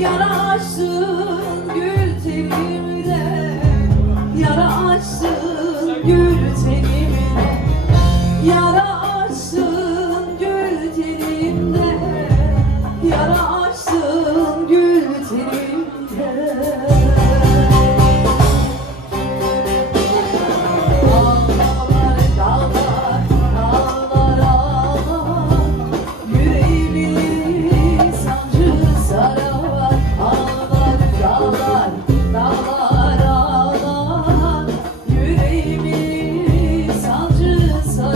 Yara açsın gül tenimde, yara açsın gül tenimde, yara açsın gül tenimde, yara açsın gül tenimde. Ağlar dağlar, dağlar ağlar, yüreğimi sancı sarar.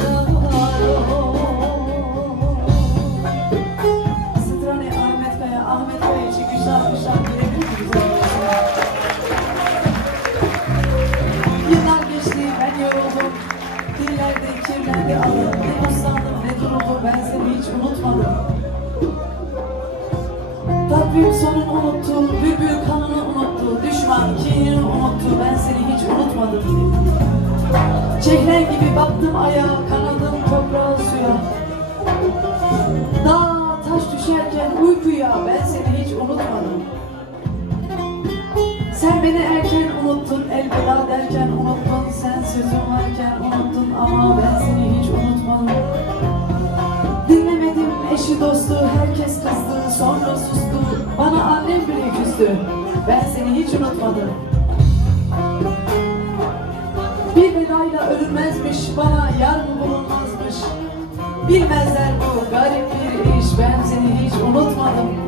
Yıllar geçti, ben yoruldum. Dillerde kirlendi alım. Ne uslandım, ne duruldu, ben seni hiç unutmadım. Rabbim sonunu unuttu, bülbül kanını unuttu, düşman kinini unuttu, ben seni hiç unutmadım. Çehren gibi baktım ayağa, kanadım toprağa suya. Dağ taş düşerken uykuya, ben seni hiç unutmadım. Sen beni erken unuttun, elveda derken unuttun, sen sözüm varken unuttun ama ben seni hiç unutmadım. Dinlemedim eşi dostu, herkes kızdı, sonra sustu, bana annem bile küstü, ben seni hiç unutmadım. Bir vedayla ölünmezmiş, bana yar mı bulunmazmış, bilmezler bu garip bir iş, ben seni hiç unutmadım.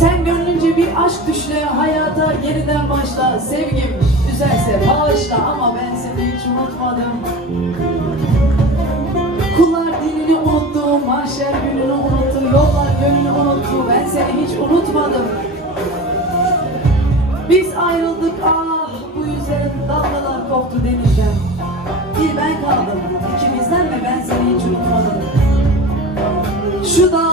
Sen gönlünce bir aşk düşle, hayata yeniden başla, sevgim üzerse bağışla ama ben seni hiç unutmadım. Kullar dinini unuttu, mahşer gününü unuttu, yollar gönlünü unuttu, ben seni hiç unutmadım. Biz ayrıldık ah bu yüzden, dalgalar koptu denizden. Bir ben kaldım ikimizden ve ben seni hiç unutmadım. Şu dağ